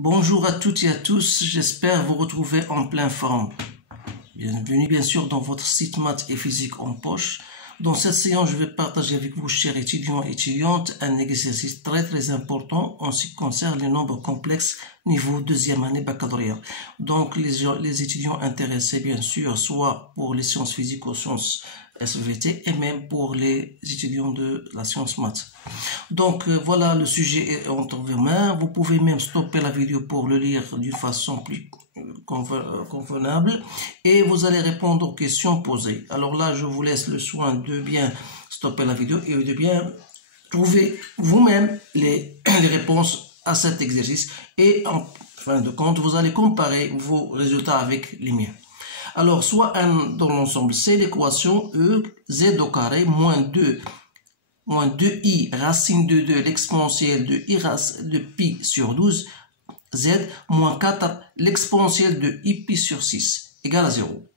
Bonjour à toutes et à tous, j'espère vous retrouver en pleine forme. Bienvenue bien sûr dans votre site maths et physique en poche. Dans cette séance, je vais partager avec vous, chers étudiants et étudiantes, un exercice très important en ce qui concerne les nombres complexes niveau deuxième année baccalauréat. Donc les étudiants intéressés bien sûr, soit pour les sciences physiques ou sciences SVT et même pour les étudiants de la science maths. Donc voilà, le sujet est entre vos mains. Vous pouvez même stopper la vidéo pour le lire d'une façon plus convenable et vous allez répondre aux questions posées. Alors là, je vous laisse le soin de bien stopper la vidéo et de bien trouver vous-même les réponses à cet exercice et en fin de compte, vous allez comparer vos résultats avec les miens. Alors, soit dans l'ensemble, c'est l'équation E z au carré moins 2i racine de 2 l'exponentielle de i de pi sur 12 z moins 4 l'exponentielle de i pi sur 6 égale à 0.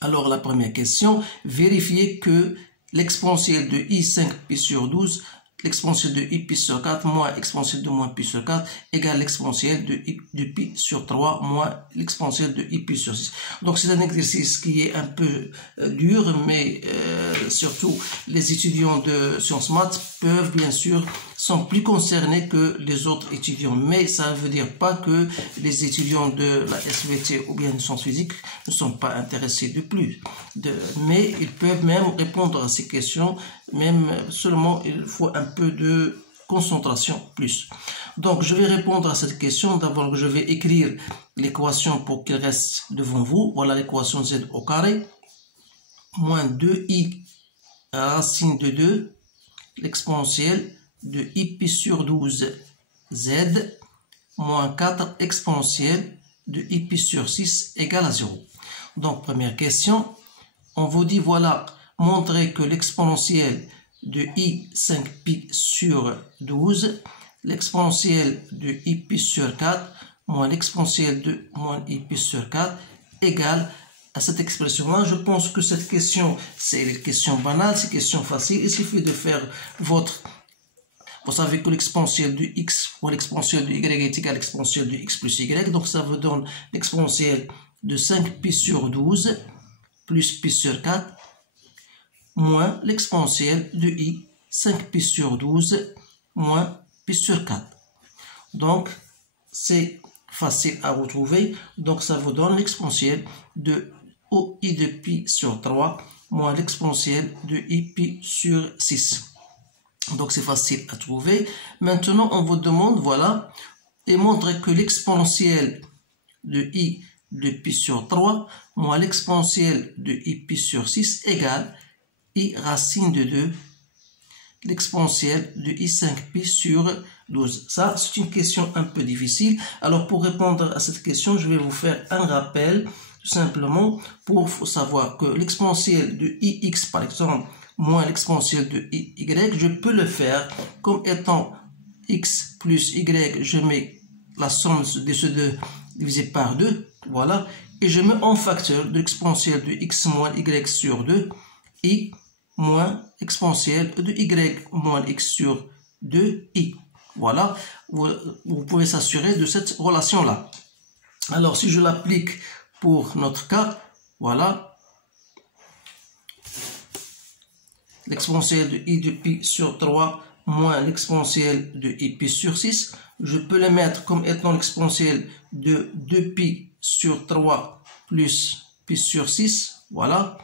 Alors, la première question, vérifiez que l'exponentielle de i 5 pi sur 12 l'exponentielle de i pi sur 4 moins l'exponentielle de moins pi sur 4 égale l'exponentielle de pi sur 3 moins l'exponentielle de i pi sur 6. Donc c'est un exercice qui est un peu dur, mais surtout les étudiants de sciences maths peuvent bien sûr sont plus concernés que les autres étudiants. Mais ça ne veut dire pas que les étudiants de la SVT ou bien de sciences physiques ne sont pas intéressés de plus. Mais ils peuvent même répondre à ces questions, même seulement il faut un peu de concentration plus. Donc je vais répondre à cette question. D'abord je vais écrire l'équation pour qu'elle reste devant vous. Voilà l'équation z au carré moins 2i racine de 2 l'exponentielle de i pi sur 12 z moins 4 exponentielle de i pi sur 6 égale à 0. Donc première question, on vous dit voilà, montrer que l'exponentielle de i 5 pi sur 12, l'exponentielle de i pi sur 4 moins l'exponentielle de moins i pi sur 4 égale à cette expression-là. Je pense que cette question, c'est une question banale, c'est une question facile. Il suffit de faire votre... Vous savez que l'exponentielle de x ou l'exponentielle de y est égale à l'exponentielle de x plus y. Donc ça vous donne l'exponentielle de 5 pi sur 12 plus pi sur 4 moins l'exponentielle de i 5 pi sur 12 moins pi sur 4. Donc c'est facile à retrouver. Donc ça vous donne l'exponentielle de i de pi sur 3 moins l'exponentielle de i pi sur 6. Donc c'est facile à trouver. Maintenant on vous demande, voilà, et montrer que l'exponentielle de i de pi sur 3 moins l'exponentielle de i pi sur 6 égale i racine de 2 l'exponentielle de i 5 pi sur 12. Ça, c'est une question un peu difficile. Alors, pour répondre à cette question, je vais vous faire un rappel, tout simplement, pour savoir que l'exponentielle de ix, par exemple, moins l'exponentielle de y, je peux le faire comme étant x plus y, je mets la somme de ces deux divisé par 2, voilà, et je mets en facteur de l'exponentielle de x moins y sur 2, i moins exponentielle de y moins x sur 2i. Voilà, vous pouvez s'assurer de cette relation-là. Alors, si je l'applique pour notre cas, voilà, l'exponentielle de i de pi sur 3 moins l'exponentielle de i pi sur 6, je peux le mettre comme étant l'exponentielle de 2pi sur 3 plus pi sur 6, voilà,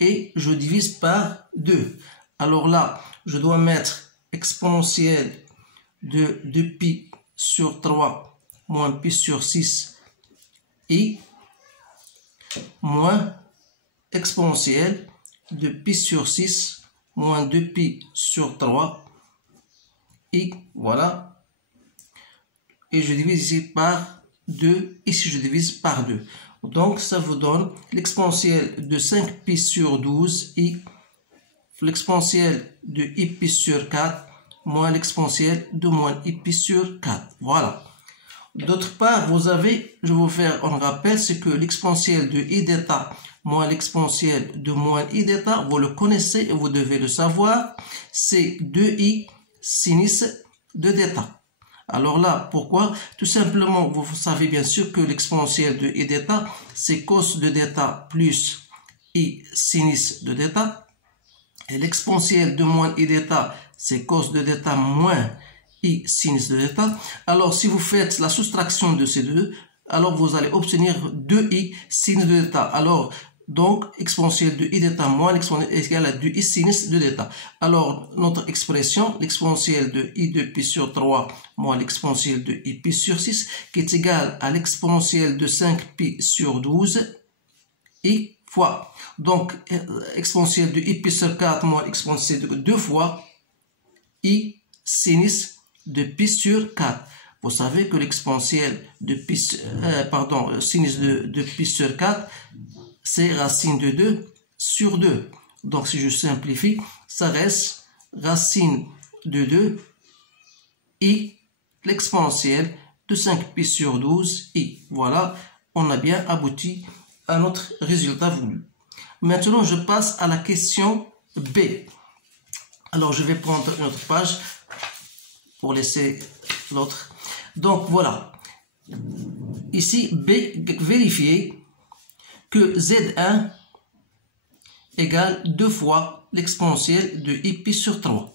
et je divise par 2. Alors là, je dois mettre exponentielle de 2pi sur 3 moins pi sur 6 i moins exponentielle de pi sur 6 moins 2pi sur 3 i, voilà, et je divise ici par 2, ici je divise par 2. Donc ça vous donne l'exponentielle de 5 pi sur 12 i, l'exponentielle de i pi sur 4 moins l'exponentielle de moins i pi sur 4. Voilà. D'autre part, vous avez, je vais vous faire un rappel, c'est que l'exponentielle de i d'état moins l'exponentielle de moins i d'état, vous le connaissez et vous devez le savoir, c'est 2i sinus de d'état. Alors là, pourquoi? Tout simplement, vous savez bien sûr que l'exponentielle de i d'état, c'est cos de d'état plus i sinus de d'état. Et l'exponentielle de moins i d'état, c'est cos de d'état moins i sinus de d'état. Alors, si vous faites la soustraction de ces deux, alors vous allez obtenir 2i sinus de d'état. Alors, donc, exponentielle de i d'état moins l'exponentielle est égale à 2i sinus de d'état. Alors, notre expression, l'exponentielle de i de pi sur 3 moins l'exponentielle de i pi sur 6, qui est égale à l'exponentielle de 5pi sur 12, i fois. Donc, exponentielle de i pi sur 4 moins exponentielle de 2 fois i sinus de pi sur 4. Vous savez que l'exponentielle de pi, sinus de pi sur 4, c'est racine de 2 sur 2. Donc, si je simplifie, ça reste racine de 2 i, l'exponentielle de 5pi sur 12 i. Voilà, on a bien abouti à notre résultat voulu. Maintenant, je passe à la question B. Alors, je vais prendre une autre page pour laisser l'autre. Donc, voilà. Ici, B, vérifier que Z1 égale 2 fois l'exponentielle de i pi sur 3.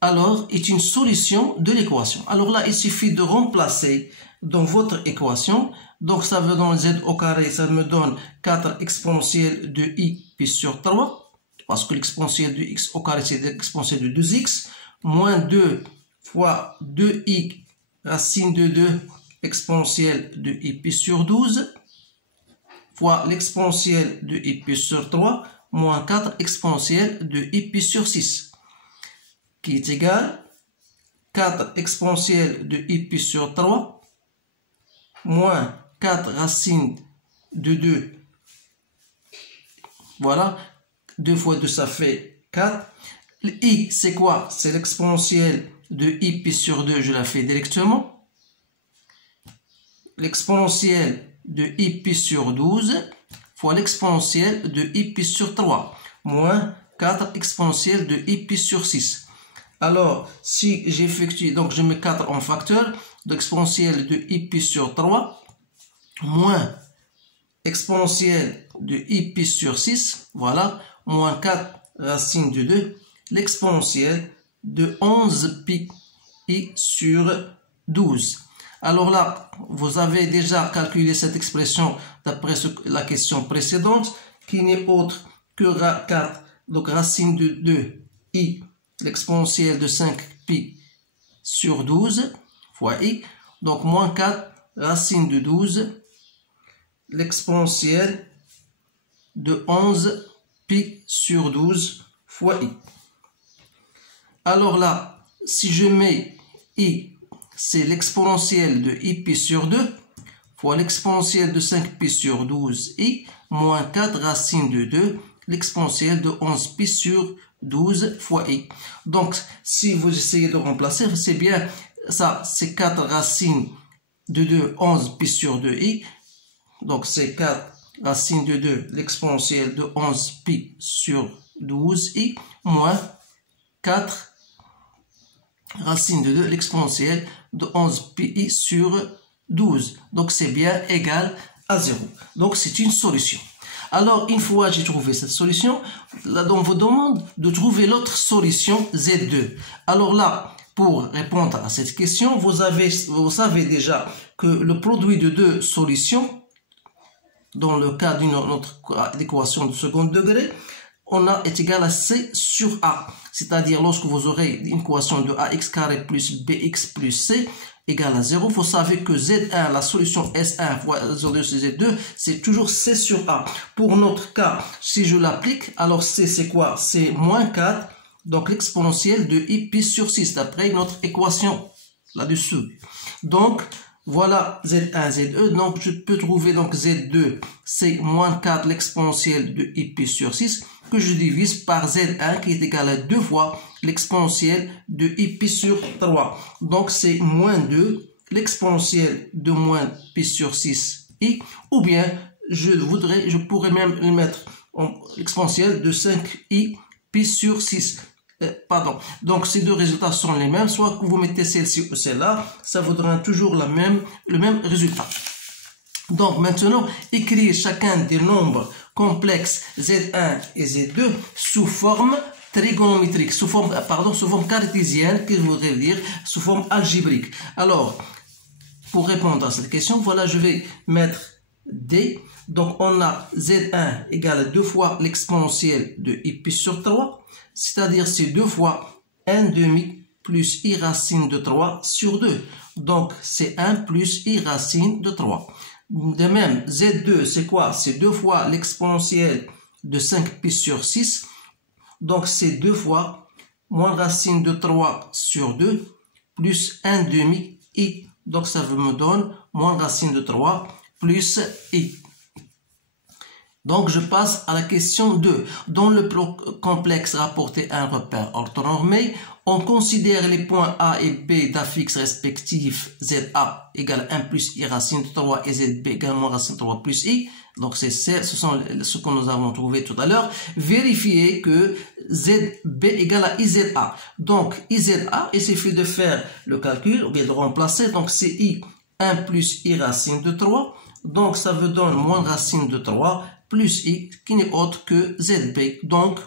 Alors, est une solution de l'équation. Alors là, il suffit de remplacer dans votre équation. Donc, ça veut donner Z au carré, ça me donne 4 exponentielle de i pi sur 3. Parce que l'exponentielle de x au carré, c'est l'exponentielle de 2x. Moins 2 fois 2i racine de 2 exponentielle de i pi sur 12. Fois l'exponentielle de i pi sur 3 moins 4 exponentielle de i pi sur 6 qui est égal 4 exponentielle de i pi sur 3 moins 4 racine de 2. Voilà, 2 fois 2 ça fait 4. Le i c'est quoi? C'est l'exponentielle de i pi sur 2, je la fais directement. L'exponentielle de i pi sur 12 fois l'exponentielle de i pi sur 3 moins 4 exponentielle de i pi sur 6. Alors, si j'effectue, donc je mets 4 en facteur, l'exponentielle de i pi sur 3 moins exponentielle de i pi sur 6, voilà, moins 4 racine de 2, l'exponentielle de 11 pi i sur 12. Alors là, vous avez déjà calculé cette expression d'après la question précédente, qui n'est autre que 4, donc racine de 2 i, l'exponentielle de 5 pi sur 12 fois i, donc moins 4 racine de 12, l'exponentielle de 11 pi sur 12 fois i. Alors là, si je mets i, c'est l'exponentielle de i pi sur 2 fois l'exponentielle de 5 pi sur 12 i moins 4 racine de 2, l'exponentielle de 11 pi sur 12 fois i. Donc, si vous essayez de remplacer, c'est bien ça, c'est 4 racines de 2, 11 pi sur 2 i. Donc, c'est 4 racines de 2, l'exponentielle de 11 pi sur 12 i moins 4 racine de 2, l'exponentielle de 11 pi sur 12. Donc, c'est bien égal à 0. Donc, c'est une solution. Alors, une fois j'ai trouvé cette solution, là, on vous demande de trouver l'autre solution Z2. Alors là, pour répondre à cette question, vous savez déjà que le produit de deux solutions, dans le cas d'une autre équation de second degré, est égal à C sur A. C'est-à-dire, lorsque vous aurez une équation de AX carré plus BX plus C égale à 0, vous savez que Z1, la solution S1 fois Z2, c'est toujours C sur A. Pour notre cas, si je l'applique, alors C, c'est quoi? C'est moins 4, donc l'exponentielle de I pi sur 6, d'après notre équation là-dessus. Donc, voilà Z1, Z2, donc je peux trouver donc Z2, c'est moins 4 l'exponentielle de I pi sur 6, que je divise par Z1 qui est égal à 2 fois l'exponentielle de I pi sur 3. Donc c'est moins 2 l'exponentielle de moins pi sur 6 i, ou bien je pourrais même le mettre en l'exponentielle de 5i pi sur 6. pardon. Donc, ces deux résultats sont les mêmes. Soit que vous mettez celle-ci ou celle-là, ça vous donnera toujours le même résultat. Donc, maintenant, écrire chacun des nombres complexes Z1 et Z2 sous forme trigonométrique, sous forme cartésienne, qui voudrait dire sous forme algébrique. Alors, pour répondre à cette question, voilà, je vais mettre D. Donc, on a Z1 égale 2 fois l'exponentielle de I pi sur 3, c'est-à-dire c'est 2 fois 1/2 plus I racine de 3 sur 2. Donc, c'est 1 plus I racine de 3. De même, Z2, c'est quoi? C'est 2 fois l'exponentielle de 5 pi sur 6. Donc, c'est 2 fois moins racine de 3 sur 2 plus 1/2 I. Donc, ça me donne moins racine de 3 plus I. Donc, je passe à la question 2. Dans le bloc complexe rapporté à un repère orthonormé, on considère les points A et B d'affixes respectifs ZA égale 1 plus I racine de 3 et ZB également racine de 3 plus I. Donc, ce sont ce que nous avons trouvé tout à l'heure. Vérifiez que ZB égale à IZA. Donc, IZA, il suffit de faire le calcul ou bien de remplacer. Donc, c'est I 1 plus I racine de 3. Donc, ça vous donne moins racine de 3 plus I qui n'est autre que ZB. Donc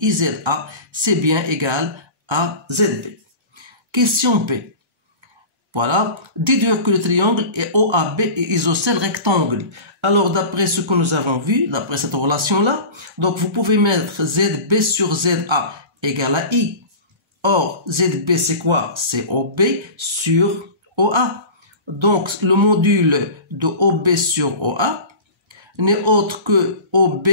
IZA, c'est bien égal à ZB. Question P. Voilà. Déduire que le triangle est OAB et isocèle rectangle. Alors, d'après ce que nous avons vu, d'après cette relation-là, donc vous pouvez mettre ZB sur ZA égale à I. Or, ZB, c'est quoi? C'est OB sur OA. Donc, le module de OB sur OA n'est autre que OB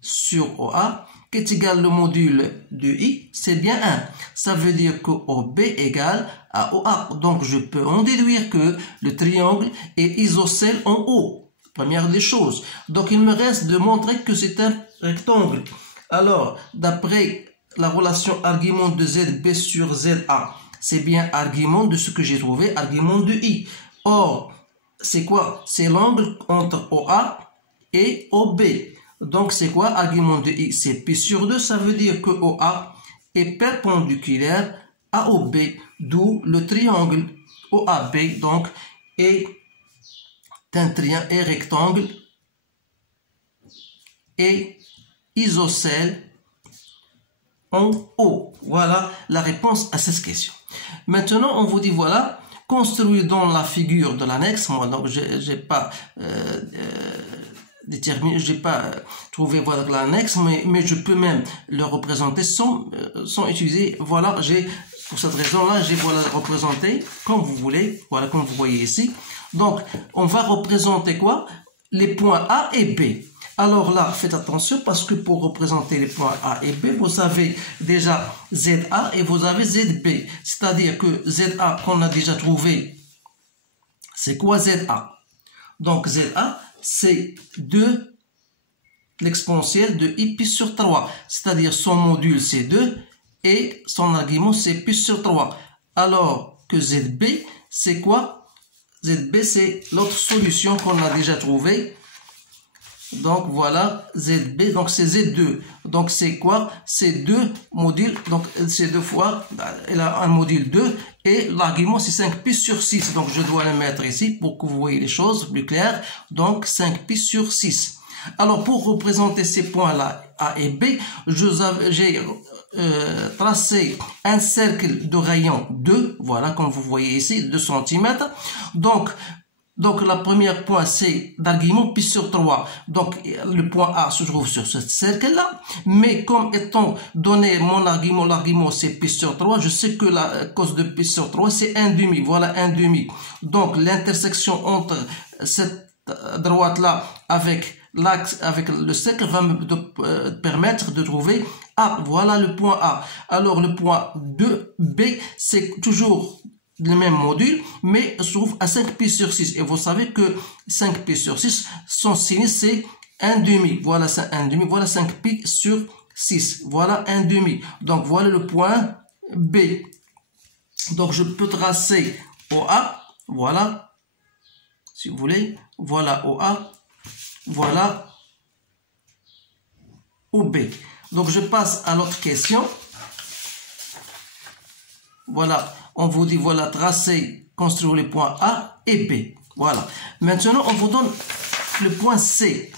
sur OA, qui est égal le module de I, c'est bien 1. Ça veut dire que OB égale à OA. Donc, je peux en déduire que le triangle est isocèle en O. Première des choses. Donc, il me reste de montrer que c'est un rectangle. Alors, d'après la relation argument de ZB sur ZA, c'est bien argument de ce que j'ai trouvé, argument de I. Or, c'est quoi? C'est l'angle entre OA et OB. Donc, c'est quoi? Argument de I, c'est pi sur 2. Ça veut dire que OA est perpendiculaire à OB, d'où le triangle OAB, donc, est un triangle et rectangle et isocèle en O. Voilà la réponse à cette question. Maintenant, on vous dit, voilà, construire dans la figure de l'annexe. Moi, donc, j'ai pas déterminé, j'ai pas trouvé voilà l'annexe, mais je peux même le représenter sans utiliser. Voilà, pour cette raison-là, j'ai voilà représenté comme vous voulez. Voilà, comme vous voyez ici. Donc, on va représenter quoi? Les points A et B. Alors là, faites attention parce que pour représenter les points A et B, vous avez déjà ZA et vous avez ZB. C'est-à-dire que ZA qu'on a déjà trouvé, c'est quoi ZA? Donc ZA, c'est 2 l'exponentielle de I pi sur 3. C'est-à-dire son module c'est 2 et son argument c'est pi sur 3. Alors que ZB, c'est quoi? ZB, c'est l'autre solution qu'on a déjà trouvée. Donc voilà, ZB, donc c'est Z2. Donc c'est quoi? C'est 2 modules, donc c'est 2 fois, elle a un module 2 et l'argument c'est 5 pi sur 6. Donc je dois le mettre ici pour que vous voyez les choses plus claires. Donc 5 pi sur 6. Alors pour représenter ces points-là, A et B, j'ai tracé un cercle de rayon 2, voilà comme vous voyez ici, 2 cm. Donc, le premier point, c'est d'argument pi sur 3. Donc, le point A se trouve sur ce cercle-là. Mais comme étant donné mon argument, l'argument c'est pi sur 3, je sais que la cause de pi sur 3, c'est 1/2. Voilà 1/2. Donc, l'intersection entre cette droite-là avec l'axe, avec le cercle va me permettre de trouver A. Voilà le point A. Alors, le point 2B, c'est toujours le même module, mais se trouve à 5 pi sur 6. Et vous savez que 5 pi sur 6, son sinus, c'est 1/2. Voilà, c'est 1/2. Voilà 5 pi sur 6. Voilà 1/2. Donc, voilà le point B. Donc, je peux tracer OA. Voilà. Si vous voulez. Voilà OA. Voilà OB. Donc, je passe à l'autre question. voilà, on vous dit, voilà, tracer, construire les points A et B. Voilà. Maintenant, on vous donne le point C.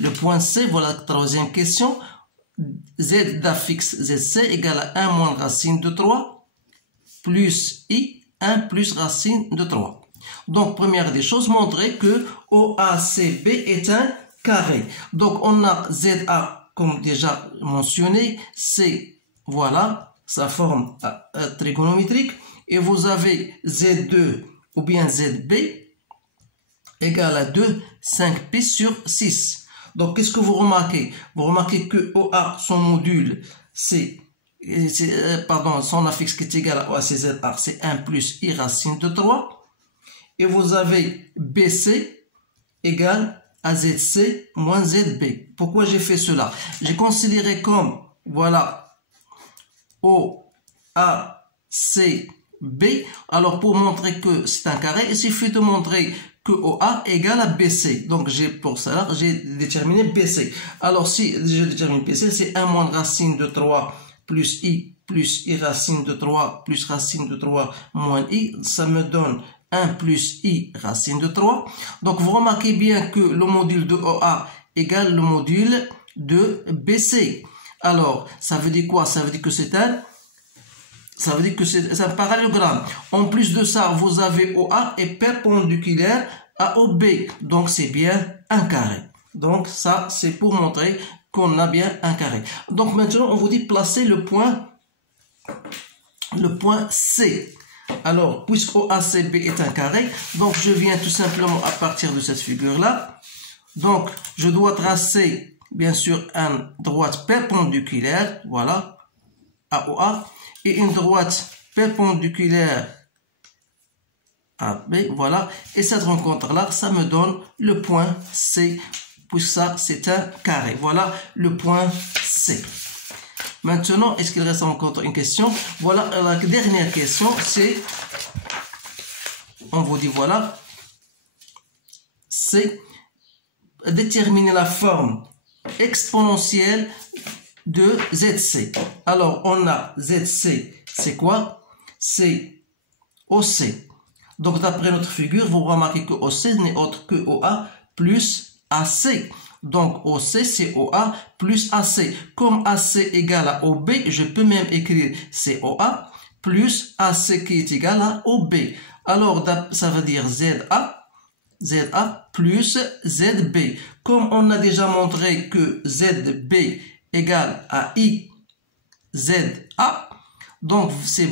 Le point C, voilà la troisième question. Z d'affixe ZC égale à 1 moins racine de 3 plus I, 1 plus racine de 3. Donc, première des choses, montrer que OACB est un carré. Donc, on a ZA, comme déjà mentionné, c'est, voilà, sa forme trigonométrique. Et vous avez Z2 ou bien ZB égale à 2, 5pi sur 6. Donc, qu'est-ce que vous remarquez? Vous remarquez que OA, son module, son affixe qui est égal à OACZA, c'est 1 plus I racine de 3. Et vous avez BC égale à ZC moins ZB. Pourquoi j'ai fait cela? J'ai considéré comme, voilà, OACB. Alors, pour montrer que c'est un carré, il suffit de montrer que OA égale à BC. Donc, pour cela, j'ai déterminé BC. Alors, si je détermine BC, c'est 1 moins racine de 3 plus I racine de 3 plus racine de 3 moins I. Ça me donne 1 plus I racine de 3. Donc, vous remarquez bien que le module de OA égale le module de BC. Alors, ça veut dire quoi? Ça veut dire que c'est un parallélogramme. En plus de ça, vous avez OA est perpendiculaire à OB. Donc, c'est bien un carré. Donc, ça, c'est pour montrer qu'on a bien un carré. Donc, maintenant, on vous dit placer le point C. Alors, puisque OACB est un carré, donc je viens tout simplement à partir de cette figure-là. Donc, je dois tracer, bien sûr, une droite perpendiculaire, voilà, à OA, et une droite perpendiculaire à B, voilà. Et cette rencontre-là, ça me donne le point C, puisque ça, c'est un carré. Voilà le point C. Maintenant, est-ce qu'il reste encore une question? Voilà, la dernière question, c'est, on vous dit, voilà, c'est déterminer la forme exponentielle de ZC. Alors, on a ZC, c'est quoi? C'est OC. Donc, d'après notre figure, vous remarquez que OC n'est autre que OA plus AC. Donc, OC, c'est OA plus AC. Comme AC égale à OB, je peux même écrire COA plus AC qui est égal à OB. Alors, ça veut dire ZA plus ZB. Comme on a déjà montré que ZB égale à IZA, donc c'est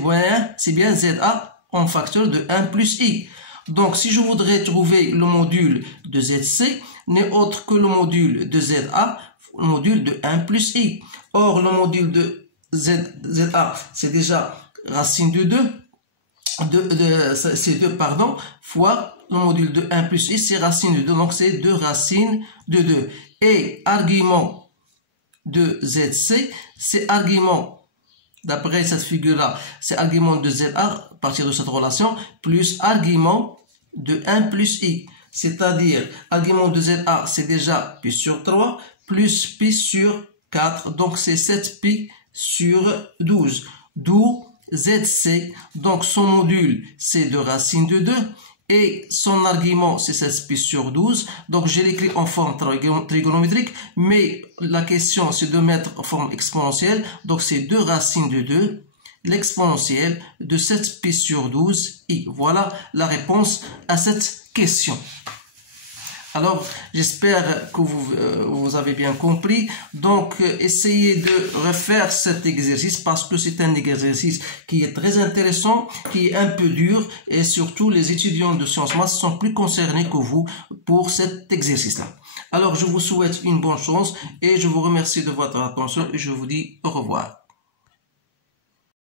bien ZA en facteur de 1 plus I. Donc, si je voudrais trouver le module de ZC, n'est autre que le module de ZA, le module de 1 plus I. Or, le module de ZA, c'est déjà racine de 2, c'est 2, pardon, fois le module de 1 plus I, c'est racine de 2, donc c'est 2 racines de 2. Et argument de ZC, c'est argument, d'après cette figure-là, c'est argument de ZA, à partir de cette relation, plus argument de 1 plus I. C'est-à-dire, argument de ZA, c'est déjà pi sur 3, plus pi sur 4, donc c'est 7 pi sur 12. D'où ZC, donc son module, c'est de racine de 2, et son argument, c'est 7 pi sur 12. Donc, je l'écris en forme trigonométrique, mais la question, c'est de mettre en forme exponentielle. Donc, c'est 2 racines de 2, l'exponentielle de 7 pi sur 12 i. Voilà la réponse à cette question. Alors, j'espère que vous avez bien compris. Donc, essayez de refaire cet exercice parce que c'est un exercice qui est très intéressant, qui est un peu dur et surtout les étudiants de sciences maths sont plus concernés que vous pour cet exercice-là. Alors, je vous souhaite une bonne chance et je vous remercie de votre attention et je vous dis au revoir.